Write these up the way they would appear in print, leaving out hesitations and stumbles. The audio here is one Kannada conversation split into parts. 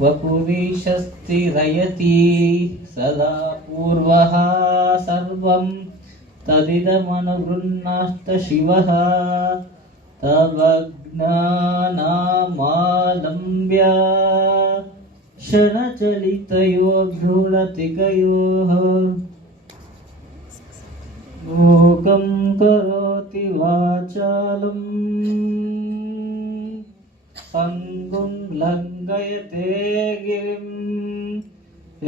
वपुरीशस्थिरयति सदा पूर्वः सर्वं तदिदमनुगृह्णाश्च शिवः तव ज्ञानामालम्ब्य क्षणचलितयोर्भ्रूलतिकयोः मूकं करोति वाचालम् पङ्गुं लङ्घयते गिरिं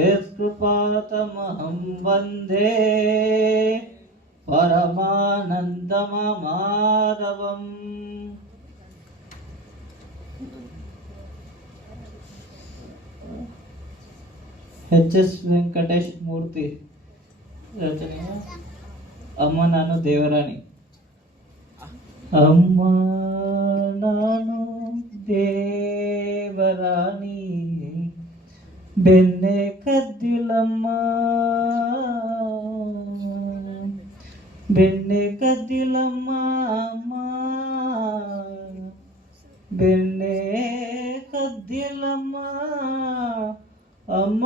यत्कृपातमहं वन्दे परमानन्दममाधवम्. ಎಚ್.ಎಸ್. ವೆಂಕಟೇಶ್ ಮೂರ್ತಿ ರಚನೆಯ ಅಮ್ಮ ನಾನು ದೇವರಾಣಿ. ಅಮ್ಮ ನಾನು ದೇವರಾಣಿ ಬೆನ್ನೆ ಕದ್ದಿಲಮ್ಮ ಬೆನ್ನೆ ಕದ್ದಿಲಮ್ಮ ಅಮ್ಮ ಬೆನ್ನೆ ಕದ್ದಿಲಮ್ಮ ಅಮ್ಮ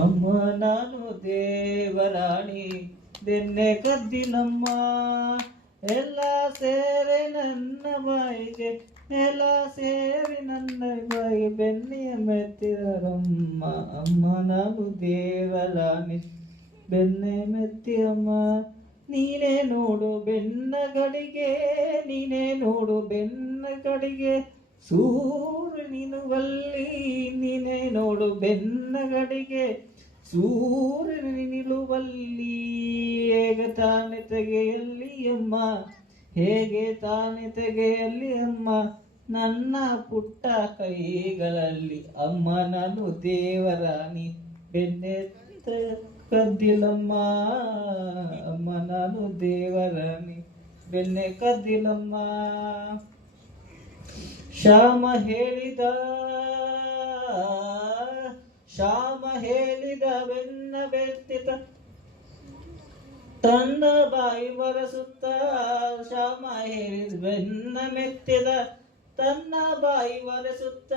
ಅಮ್ಮ ನಾನು ದೇವರಾಣಿ ಬೆನ್ನೆ ಕದ್ದಿಲಮ್ಮ ಎಲ್ಲ ಸೇರಿ ನನ್ನ ಬಾಯಿಗೆ ಎಲ್ಲ ಸೇರಿ ನನ್ನ ಬಾಯಿಗೆ ಬೆನ್ನೆಯ ಮೆತ್ತಿದರಮ್ಮ ಅಮ್ಮ ನಾನು ದೇವರಾಣಿ ಬೆನ್ನೆ ಮೆತ್ತಿಯಮ್ಮ ನೀನೇ ನೋಡು ಬೆನ್ನ ಗಡಿಗೆ ನೀನೇ ನೋಡು ಬೆನ್ನ ಗಡಿಗೆ ಸೂರ್ಯನಿನುವಲ್ಲಿ ನೀನೇ ನೋಡು ಬೆನ್ನ ಗಡಿಗೆ ಸೂರ್ಯನ ನಿಲ್ಲುವಲ್ಲಿ ಹೇಗೆ ತಾನೆ ತೆಗೆಯಲ್ಲಿ ಅಮ್ಮ ಹೇಗೆ ತಾನೆ ತೆಗೆಯಲ್ಲಿ ಅಮ್ಮ ನನ್ನ ಪುಟ್ಟ ಕೈಗಳಲ್ಲಿ ಅಮ್ಮ ನಾನು ದೇವರಾಣಿ ಬೆನ್ನೆ ಕದ್ದಿಲಮ್ಮ ಅಮ್ಮ ನಾನು ದೇವರಾಣಿ ಬೆನ್ನೆ ಕದ್ದಿಲಮ್ಮ. ಶ್ಯಾಮ ಹೇಳಿದ ಬೆನ್ನ ಬೆತ್ತಿತ ತನ್ನ ಬಾಯಿ ಬರಸುತ್ತ ಶ್ಯಾಮ ಹೇಳಿದ ಬೆನ್ನ ಮೆತ್ತಿದ ತನ್ನ ಬಾಯಿ ಬರಸುತ್ತ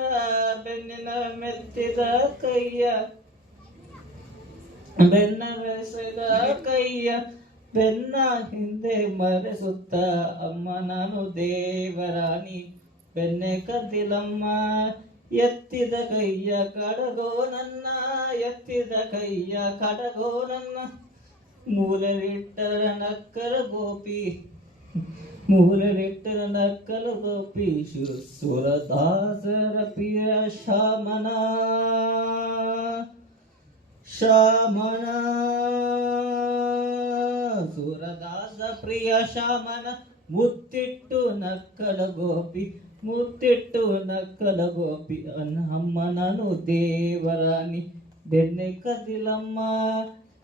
ಬೆನ್ನಿನ ಮೆತ್ತಿದ ಕೈಯ ಬೆನ್ನ ಬೆರೆಸಿದ ಕೈಯ ಬೆನ್ನ ಹಿಂದೆ ಮರೆಸುತ್ತ ಅಮ್ಮ ನಾನು ದೇವರಾಣಿ ಬೆನ್ನೆ ಕದ್ದಿಲಮ್ಮ. ಎತ್ತಿದ ಕೈಯ ಕಡಗೋ ನನ್ನ ಎತ್ತಿದ ಕೈಯ ಕಡಗೋ ನನ್ನ ಮೂಲಲಿಟ್ಟರ ನಕ್ಕಲ ಗೋಪಿ ಮೂಲಲಿಟ್ಟರ ನಕ್ಕಲ ಗೋಪಿ ಸುರದಾಸರ ಪ್ರಿಯ ಶಾಮನ ಶಾಮನ ಸುರದಾಸ ಪ್ರಿಯ ಶಾಮನ ಮುತ್ತಿಟ್ಟು ನಕ್ಕಲ ಗೋಪಿ ಮುತ್ತಿಟ್ಟು ನಕ್ಕಲ ಗೋಪಿ ಅಮ್ಮ ನಾನು ದೇವರಾಣಿ ಬೆನ್ನೆ ಕದ್ದಿಲಮ್ಮ.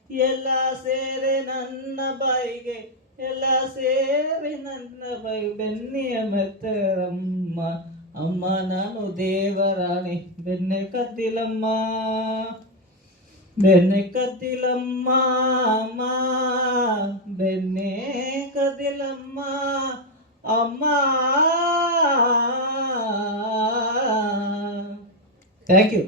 ಎಲ್ಲ ಸೇರಿ ನನ್ನ ಬಾಯಿಗೆ ಎಲ್ಲ ಸೇರಿ ನನ್ನ ಬಾಯಿ ಬೆನ್ನೆಯ ಮೆತ್ತರಮ್ಮ ಅಮ್ಮ ನಾನು ದೇವರಾಣಿ ಬೆನ್ನೆ ಕದ್ದಿಲಮ್ಮ ಬೆನ್ನೆ ಕದ್ದಿಲಮ್ಮ ಅಮ್ಮ ಬೆನ್ನೆ ಕದ್ದಿಲಮ್ಮ ಅಮ್ಮ. Thank you.